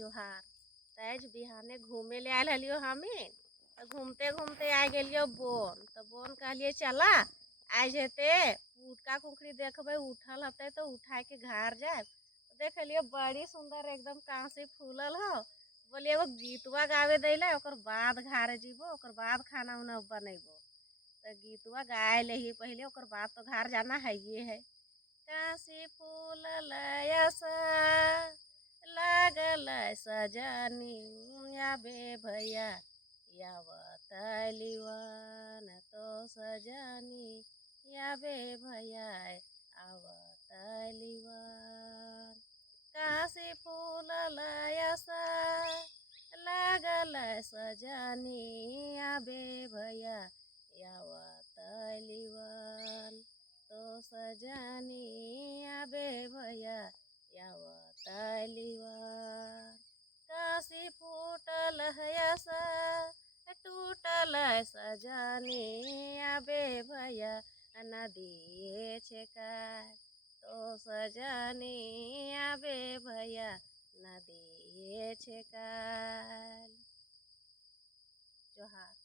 जोहार। तेज बिहाने घूमे ले आयल हलियो हमी। तो घूमते घूमते आ गेलियो बोन। तो बोन कहलिए चला आज हेते पुटका कुकड़ी देखबे उठल हते तो उठाए के घर जाए। तो देख लियो बड़ी सुंदर एकदम कांसी फूलल हो। बोलिए वो गीतवा गावे दैले ओकर बाद घरे जीबो ओकर बाद खाना उना बनेबो। तो गीतवा गाय ले ही पहले ओकर बाद तो घर जाना है ये है। काशी फूल लयसा लागल सजनी आबे भैया आवतलिवन तो सजनी आबे भैया आवतलिवन। काशी फूल लयसा लागल सजनी आबे भैया आवतलिवन तो सजनी आबे भैया आवतलिवन। काशी फूटल हयसा टूटल सजनी आबे भैया नदिए छेकार तो सजनी आबे भैया नदिए छेकार। जोहार।